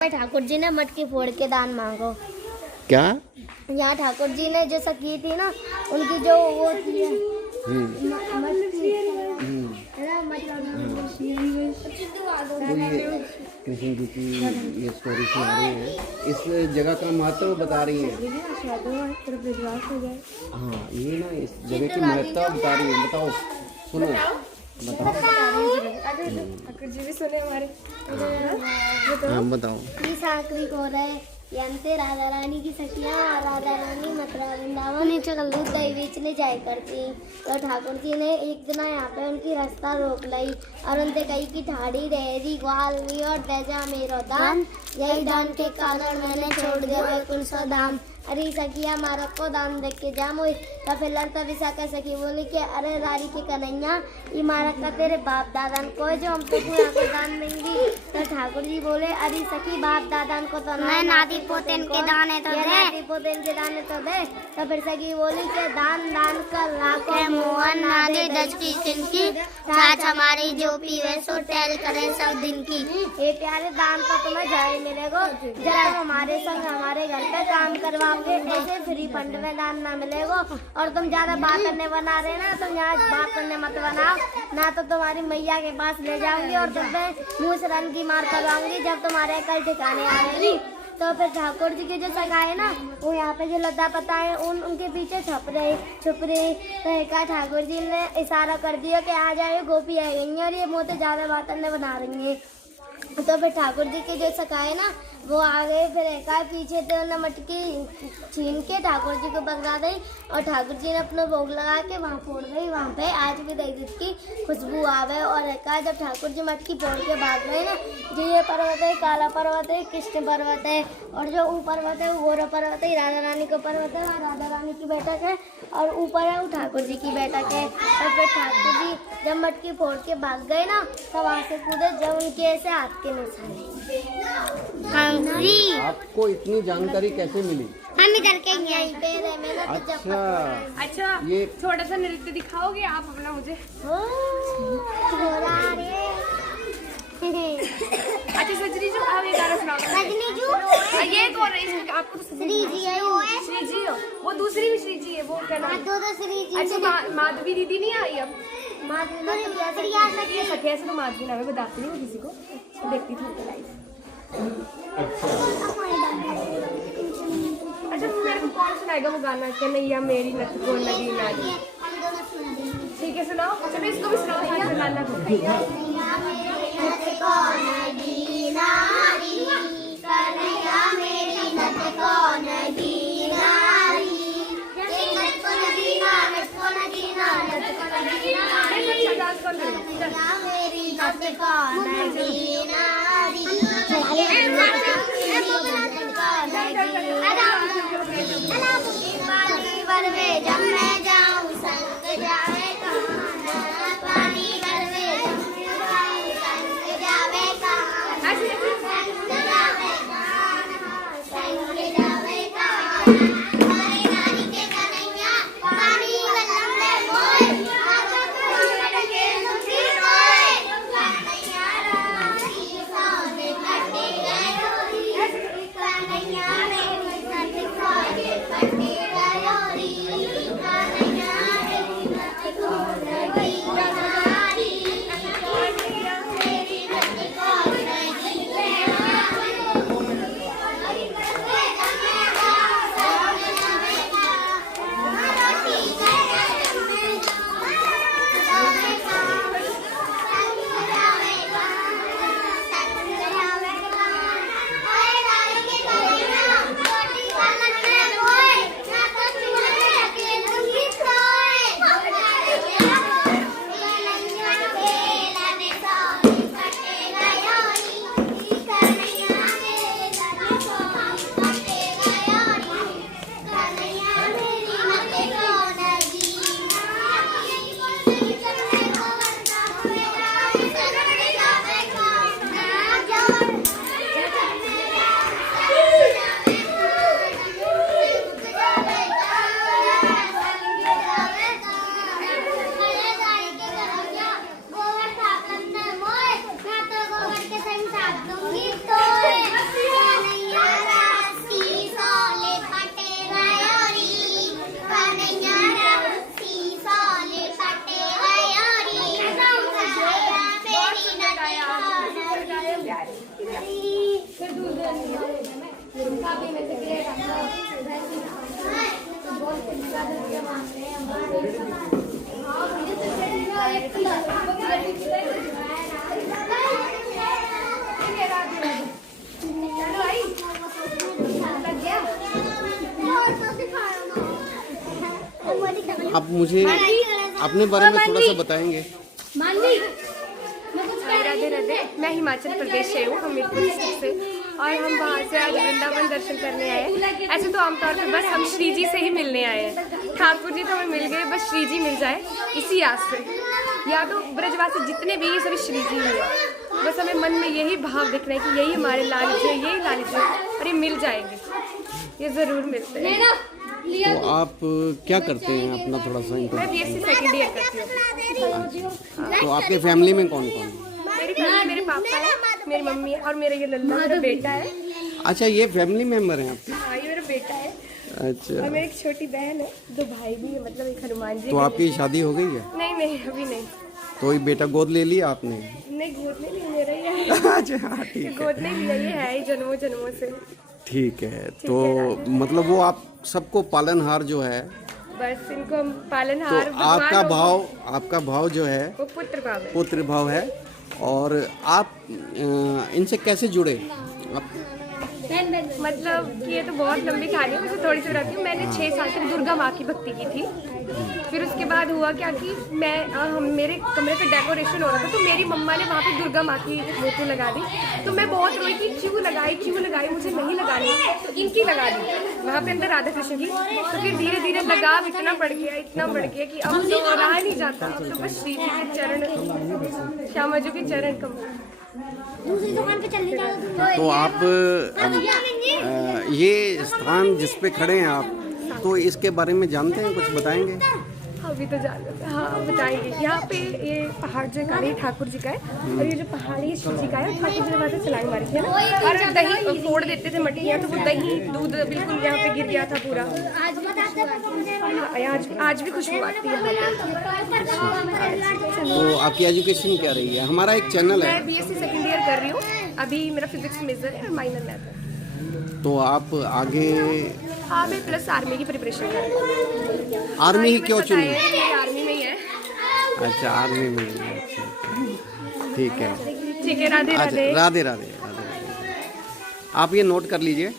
ठाकुर जी ने मटकी फोड़ के दान मांगो। क्या? यहाँ ठाकुर जी ने जो की थी ना, उनकी जो वो थी मटकी तो ये कृष्ण जी की ये स्टोरी सुना रही है, इस जगह का महत्व बता रही है। हाँ, ये ना इस जगह की महत्व बता रही है। बताओ, सुनो, बताओ। ठाकुर जी भी सुने हमारे। हाँ, बताओ। साकरी को रहे यंते राधा रानी की सखियाँ राधा रानी मथुरा वृंदावन दूध दही बेचने जाए करती। तो ठाकुर जी ने एक दिन यहाँ पे उनकी रास्ता रोक ली और उनसे कही कि ठाड़ी रेहरी ग्वाल और दजा मेरो दान, यही दान के कारण मैंने छोड़ दिया वैकुंठ सौ धाम। अरे सखिया मारा को दान देख के जामो। तो फिर लड़ता विशा कर सकी बोली कि अरे रारी के कन्हैया ये मारा का तेरे बाप दादा को जो हम तो यहाँ को दान देंगी। तो ठाकुर जी बोले अरे सखी बाप दादा को तो ना नाती पोतेन के दाने तो दे, नाती पोतेन के दाने तो दे। तो फिर सखी बोली कि दान दान कर लाखों मोहन नादे दज की सिंकी छाछ हमारी जो पीवे सो टेल करे सब दिन की। ये प्यारे दान का तुम्हें जय मिलेगा जब हमारे संग हमारे घर पे काम करवाओगे। ऐसे फ्री फंड में दान ना मिलेगा। और तुम ज्यादा बात करने बना रहे ना, तुम यहाँ बात करने मत बनाओ ना, तो तुम्हारी मैया के पास ले जाऊंगी और तुम्हें मुँह से रन की मार करवाऊंगी जब तुम्हारे कल ठिकाने आएगी। तो फिर ठाकुर जी के जो सगाए ना, वो यहाँ पे जो लता पता है उनके पीछे छुप रहे। तो एक ठाकुर जी ने इशारा कर दिया कि आ जाए गोपी आ गई और ये मोते ज्यादा बात करने बना रही है। तो फिर ठाकुर जी के जो सखाए ना वो आ गए। फिर एक पीछे थे उन्हें मटकी छीन के ठाकुर जी को बगला दी और ठाकुर जी ने अपना भोग लगा के वहाँ फोड़ गई। वहाँ पे आज भी दही दूध की खुशबू आवे। और एक जब ठाकुर जी मटकी फोड़ के भाग गए ना, जो ये पर्वत है काला पर्वत है, कृष्ण पर्वत है, और जो ऊपर पर्वत है वो गोरा पर्वत है, राधा रानी का पर्वत है, वहाँ राधा रानी की बैठक है, और ऊपर है वो ठाकुर जी की बैठक है। और फिर ठाकुर जी जब मटकी फोड़ के भाग गए ना, तो वहाँ से कूदे जब उनके ऐसे हाथ के निशाने। आपको इतनी जानकारी कैसे मिली? हम इधर के यहीं पे रहे। अच्छा, ये छोटा सा नृत्य दिखाओगे आप अपना मुझे? अच्छा सजनी जो आप ये गाना सुनाओ। सजनी जो ये कौन है इसमें? आपको तो श्री जी है, श्री जी हो, वो दूसरी भी श्री जी है, वो क्या नाम? दो श्री जी। अच्छा माधवी दीदी नहीं आई अब? सखिया से तो माधवी नाम है, बताती नहीं किसी को, देखती थी लाइव। अच्छा मेरे को कौन सुनाएगा वो गाना कि नैया मेरी नथ को नदी नारी? ठीक है सुनाओ। चलो इसको भी सुनाओ। गाना जब मैं जाऊं संग जाए पानी घर में संग जावे आप मुझे अपने बारे में थोड़ा सा बताएंगे? राधे राधे। मैं हिमाचल प्रदेश से हूँ, हमीरपुर डिस्ट्रिक्ट से, और हम वहाँ से आज वृंदावन दर्शन करने आए हैं। ऐसे तो आमतौर पर बस हम श्री जी से ही मिलने आए हैं। ठाकुर जी तो हमें मिल गए, बस श्री जी मिल जाए इसी आस से। या तो ब्रजवासी जितने भी ये सभी श्री जी ही है, बस हमें मन में यही भाव दिख रहा है कि यही हमारे लालिज है, यही लालिज है, और ये मिल जाएंगे, ये ज़रूर मिलते हैं। तो आप क्या करते हैं अपना थोड़ा सा मैं BSc सेकेंड ईयर करती हूँ। तो आपके फैमिली में कौन कौन है? मेरी फैमिली, मेरे पापा है, मेरी मम्मी है, और मेरा ये लल्ला मेरा बेटा है। अच्छा, ये फैमिली मेंबर हैं आपके? हाँ, ये मेरा बेटा है, अच्छा। और मेरी एक छोटी बहन है, 2 भाई भी है, मतलब एक हनुमान जी। तो आपकी शादी हो गई है? नहीं नहीं, अभी नहीं। तो ये बेटा गोद ले लिया आपने? नहीं, गोद नहीं लिया, मेरा ही है। अच्छा, हाँ, ठीक है। गोद नहीं लिया, ये है ही जन्मों जन्मों से। ठीक है। तो मतलब वो आप सबको पालनहार जो है, बस इनको हम तो पालनहार आपका भाव जो है वो पुत्र भाव है। पुत्र भाव है। और आप इनसे कैसे जुड़े? आप मतलब कि ये तो बहुत लंबी कहानी है, मुझे थोड़ी सी बताती हूँ। मैंने 6 साल तक दुर्गा माँ की भक्ति की थी। फिर उसके बाद हुआ क्या कि मेरे कमरे पे डेकोरेशन हो रहा था, तो मेरी मम्मा ने वहाँ पे दुर्गा माँ की फोटो लगा दी। तो मैं बहुत रोई कि क्यों लगाई, मुझे नहीं लगानी, तो इनकी लगा दी वहाँ पे अंदर राधा कृष्ण की। तो फिर धीरे धीरे लगाव इतना बढ़ गया कि अब तो रहा नहीं जाता। अब तो बस श्री जी के चरण, श्यामा जी के चरण कमल। दूसरी दुकान पे चलने जाओ। तो आप ये स्थान जिस पे खड़े हैं आप, तो इसके बारे में जानते हैं? कुछ बताएंगे? अभी तो जान लेते हैं, हाँ बताएंगे। यहाँ पे ये पहाड़ जो है ये ठाकुर जी का है, और ये जो पहाड़ है ये शिव जी का है। ठाकुर जी ने वहाँ से छलांग मारी थी ना, और दही फोड़ देते थे मटकियाँ, तो वो दही दूध बिल्कुल यहाँ पे गिर गया था पूरा। आज भी खुशबू आती है यहाँ पे। तो आपकी एजुकेशन क्या रही है? हमारा एक चैनल है। मैं BSc सेकेंड ईयर कर रही हूँ अभी, मेरा फिजिक्स मेजर है और माइनर मैथ है। तो आप आगे हाँ, मैं प्लस आर्मी की प्रिपरेशन कर रही हूँ। आर्मी ही क्यों चुनी? आर्मी में ही है। अच्छा, आर्मी में। अच्छा, ठीक है। ठीक है, राधे अच्छा, राधे। राधे राधे। आप ये नोट कर लीजिए।